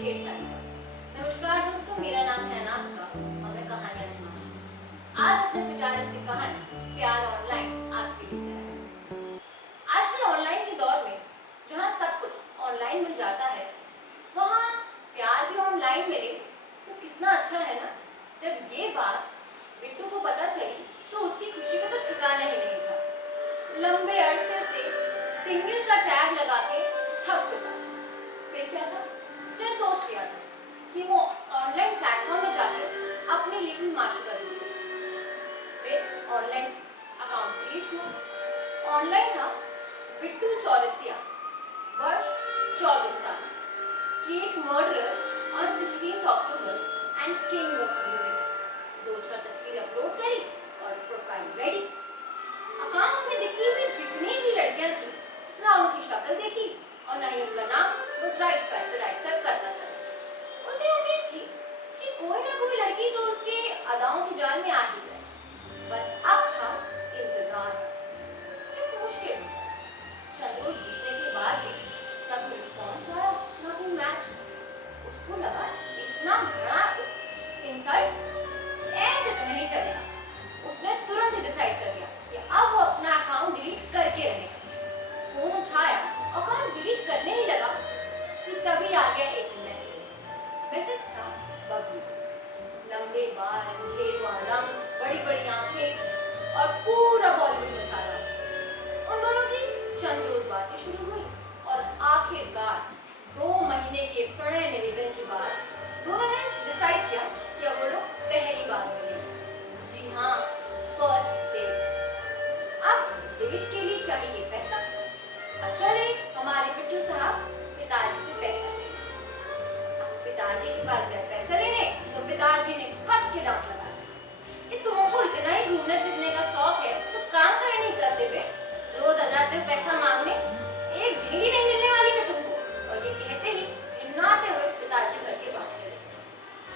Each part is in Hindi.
ढेर सारी बात। नमस्कार दोस्तों, मेरा नाम है अनामिका और मैं कहानियां सुनाऊंगी। आज अपने पिटारे से कहानी प्यार ऑनलाइन आपके लिए लेकर आए। आजकल ऑनलाइन के दौर में जहाँ सब कुछ ऑनलाइन मिल जाता है, वहाँ प्यार भी ऑनलाइन मिले तो कितना अच्छा है ना। जब ये बात बिट्टू को पता चली तो उसकी खुशी का तो ठिकाना ही नहीं था। लंबे अरसे से सिंगल का टैग लगा के थक चुका था। फिर क्या था, उसने सोच लिया था कि वो ऑनलाइन प्लेटफॉर्म में जाकर अपने लिए भी माशूका ढूंढेगा। फिर ऑनलाइन अकाउंट क्रिएट हुआ। ऑनलाइन था बिट्टू चौरसिया, वर्ष 24 साल, की एक murderer on 16 October and king of unit. दो चार तस्वीरें अपलोड करी और प्रोफाइल रेडी। अकाउंट में दिखती हुई जितनी भी लड़कियां थी, ना उनकी शक्ल देखी और ना ही उनका नाम, बस राइट स्वाइप करना चाहिए। उसे उम्मीद थी कि कोई ना कोई लड़की तो उसके अदाओं की जाल में आ ही जाए, पर अब था इंतजार बस। कितना मुश्किल होता है। चंद रोज बीतने के बाद भी ना कोई रिस्पॉन्स आया, ना कोई मैच। उसको लगा इतना घना इंसल्ट ऐसे तो नहीं चलेगा। उसने तुरंत ही डिसाइड कर लिया कि अब वो अपना अकाउंट डिलीट करके रहेगा। फोन उठाया, अकाउंट डिलीट करने ही लगा कि तभी आ गया एक मैसेज था बबलू। लंबे बाल, गेरुआ रंग, बड़ी बड़ी आंखें और पूरा बॉलीवुड मसाला। उन दोनों की चंद रोज बातें शुरू हुई और आखिरकार 2 महीने के प्रणय निवेदन के बाद दोनों ने डिसाइड किया कि अब वो लोग पहली बार मिलेंगे। जी हाँ, फर्स्ट डेट। अब डेट के लिए चाहिए पैसा। अब चले हमारे बिट्टू साहब पिताजी से पैसा लेने। पिताजी के पास गए पैसा लेने तो पिताजी ने कस के डांट लगाया, ये तुमको इतना ही घूमने फिरने का शौक है तो काम काहे नहीं करते बे? रोज आ जाते हो पैसा मांगने, एक ढीली नहीं मिलने वाली है तुमको। और ये कहते ही हिन्नाते हुए पिताजी घर के बाहर चले गए।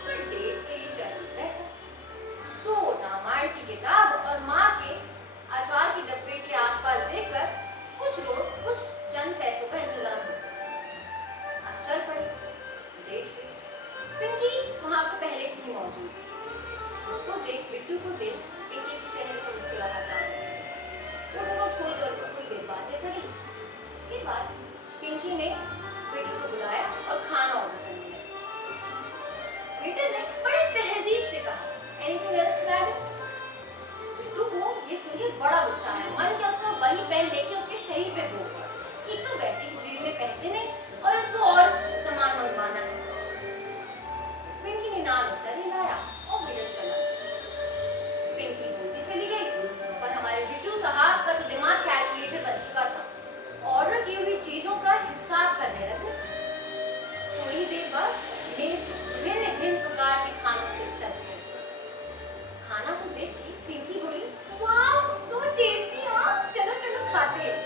पर डेट के लिए चाहिए पैसा। तो रामायण की किताब और माँ के अचार के डब्बे के आसपास देखकर कुछ रोज कुछ चंद पैसों का इंतजाम हो गया। अब चल पड़े डेट पे। पिंकी वहां पर पहले से ही मौजूद थी। उसको देख, बिट्टू को देख पिंकी के चेहरे पर मुस्कुराहट आ गई। वो दोनों थोड़ी देर बातें करी। उसके बाद पिंकी ने बिट्टू को बुलाया और खाना ऑर्डर करने लगी। वेटर ने बड़े तहजीब से कहा, एनीथिंग एल्स मैडम? बिट्टू को ये सुन के बड़ा गुस्सा आया। मन क्या उसका वही पेन लेके उसके शरीर पे भोंक पड़ा। एक तो वैसे ही जेब में पैसे नहीं और उसको और सामान मंगवाना है। पिंकी ने नाम सर हिलाया और वेटर चला। पिंकी बोलती चली गई, पर हमारे बिट्टू साहब का तो दिमाग कैलकुलेटर बन चुका था। ऑर्डर की हुई चीजों का हिसाब करने लगे। थोड़ी देर बाद मेज भिन्न भिन्न प्रकार के खानों से सज गए। खाना को देख के पिंकी बोली, वाह सो टेस्टी, चलो चलो खाते हैं।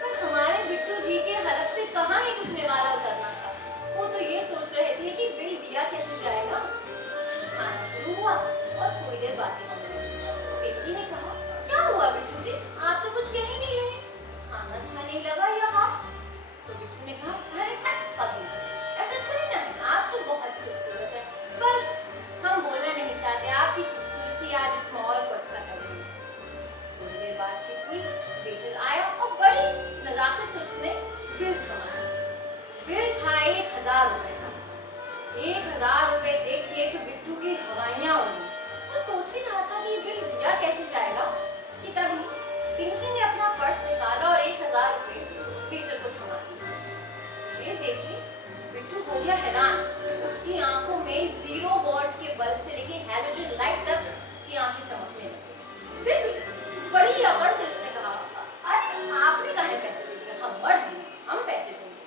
पर हमारे बिट्टू जी के हलक से कहाँ ही कुछ निवाला उतरना था। वो तो ये सोच रहे थे कि बिल दिया कैसे जाएगा। खाना शुरू हुआ और थोड़ी देर बातें होने लगी। पिंकी ने कहा, क्या हुआ बिट्टू जी, आप तो कुछ कह ही नहीं रहे, खाना अच्छा नहीं लगा या हाँ? तो बिट्टू ने कहा, अरे पगली, ऐसा थोड़ी ना है, आप तो बहुत खूबसूरत है, बस हम बोलना नहीं चाहते, आपकी खूबसूरती आज इस माहौल को अच्छा कर रही है। थोड़ी देर बातचीत हुई, वेटर आया और बड़ी नजाकत से उसने बिल थमाया। बिल था 1000 रुपए का। 1000 रुपए देख के तो बिट्टू की हवाइयां उड़ी। वो सोच ही रहा था कि बिल दिया कैसे जाएगा कि तभी पिंकी ने अपना पर्स निकाला और 1000 रुपए वेटर को थमा दिए। ये देखिए बिट्टू हो गया हैरान। उसकी आंखों में 0 वोल्ट के बल्ब से लेके हैलोजन लाइट तक उसकी आंखें चमकने लगी। फिर भी बड़ी अकड़ से उसने कहा, अरे आपने काहे पैसे दिए, हम मर्द हैं, हम पैसे देंगे।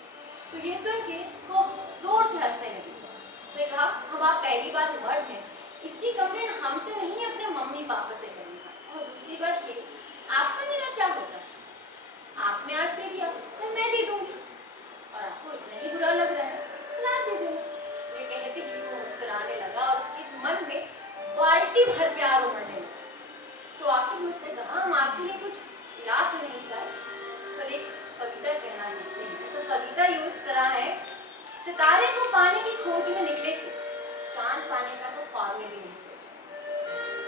तो ये सुन के उसको जोर से हंसने लगी। उसने कहा, अब आप पहली बार मर्द हैं, इसकी कंप्लेन हमसे नहीं अपने मम्मी पापा से करनी है। और दूसरी सितारे को पाने की खोज में निकले थे, चांद पाने का तो ख्वाब में भी नहीं सोचा।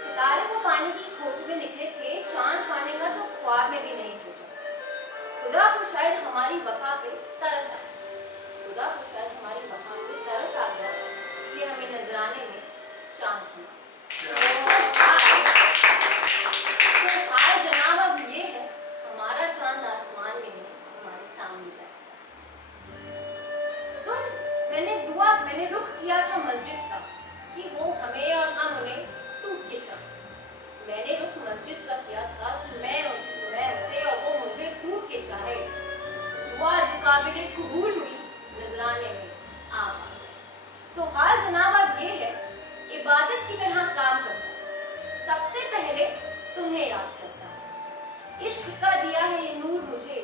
सितारे को पाने की खोज में निकले थे, चांद पाने का तो ख्वाब में भी नहीं सोचा। खुदा को शायद हमारी वफा पे तरस आ गया, खुदा को शायद हमारी वफा पे तरस आ गया, इसलिए हमें नजराने में चांद दिया। तो हाय जनाब, अब ये है हमारा चांद आसमान में नहीं, हमारे सामने बैठा। मैंने रुख किया था मस्जिद का कि वो हमें और हम उन्हें टूट के चाहे। मैंने रुख मस्जिद का किया था कि मैं उसे और वो मुझे टूट के चाहे। दुआ जो काबिले कबूल हुई नजराने में आप आ गए। तो हाल जनाब अब ये है, इबादत की तरह काम करता है, सबसे पहले तुम्हें याद करता है। इश्क का दिया है ये नूर मुझे,